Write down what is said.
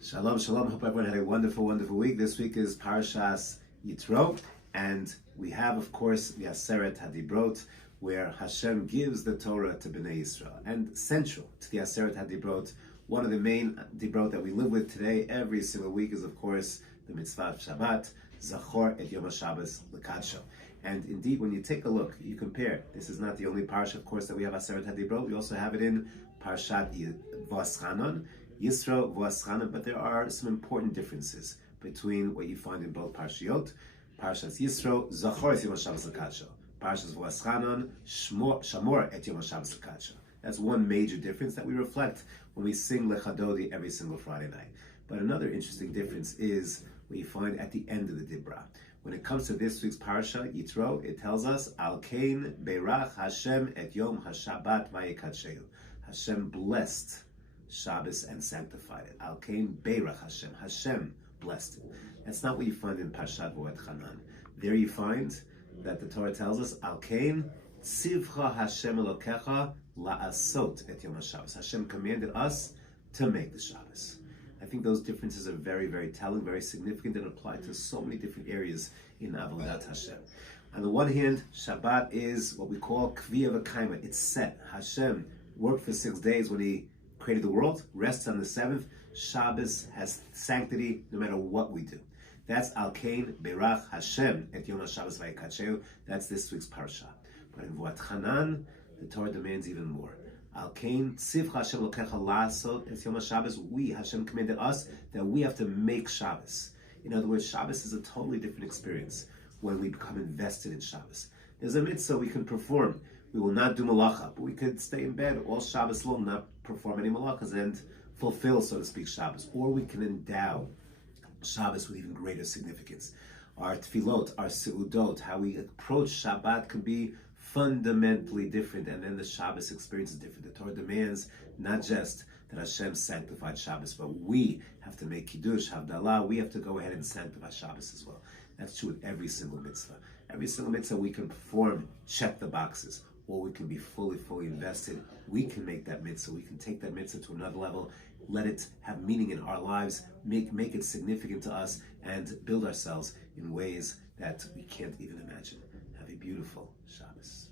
Shalom, shalom. Hope everyone had a wonderful, wonderful week. This week is Parshas Yitro, and we have, of course, Mevaseret Hadibrot, where Hashem gives the Torah to Bnei Yisrael. And central to the Aseret Hadibrot, one of the main Dibrot that we live with today, every single week, is, of course, the mitzvah of Shabbat, Zachor et Yom HaShabbos L'Kadsho. And indeed, when you take a look, you compare. This is not the only parsha, of course, that we have Aseret Hadibrot. We also have it in Parshat V'aschanon, Yitro, V'aschanon, but there are some important differences between what you find in both Parshiot. Parshas Yitro, Zachor et Yom HaShabbos L'Kadsho. Parshas V'aschanon, Shamor et Yom HaShabbos L'Kadsho. That's one major difference that we reflect when we sing Lechadodi every single Friday night. But another interesting difference is what you find at the end of the Dibra. When it comes to this week's Parsha, Yitro, it tells us, Al Kain Beirach Hashem et Yom HaShabbat Vayikadshehu. Hashem blessed Shabbos and sanctified it. Al Kain Beirach Hashem. Hashem blessed it. That's not what you find in Parshat V'etchanan. There you find that the Torah tells us, Al Kain Tzivcha Hashem Elokecha La'asot et Yom HaShabbos. Hashem commanded us to make the Shabbos. I think those differences are very, very telling, very significant, and apply to so many different areas in Avodat Hashem. On the one hand, Shabbat is what we call Kviya V'Kaima. It's set. Hashem worked for 6 days when He created the world, rests on the seventh. Shabbos has sanctity no matter what we do. That's Al Kain Beirach Hashem et Yom HaShabbos Vayikadshehu. That's this week's Parsha. But in V'etchanan, the Torah demands even more. Al Kain Tzivcha Hashem Elokecha La'asot et Yom HaShabbos. We, Hashem commanded us that we have to make Shabbos. In other words, Shabbos is a totally different experience when we become invested in Shabbos. There's a mitzvah we can perform. We will not do malacha, but we could stay in bed all Shabbos long, not perform any malachas, and fulfill, so to speak, Shabbos. Or we can endow Shabbos with even greater significance. Our tefillot, our seudot, how we approach Shabbat can be fundamentally different, and then the Shabbos experience is different. The Torah demands not just that Hashem sanctified Shabbos, but we have to make Kiddush, Havdalah, we have to go ahead and sanctify Shabbos as well. That's true with every single mitzvah. Every single mitzvah we can perform, check the boxes, or we can be fully invested. We can make that mitzvah, we can take that mitzvah to another level, let it have meaning in our lives, make it significant to us, and build ourselves in ways that we can't even imagine. Have a beautiful Shabbos.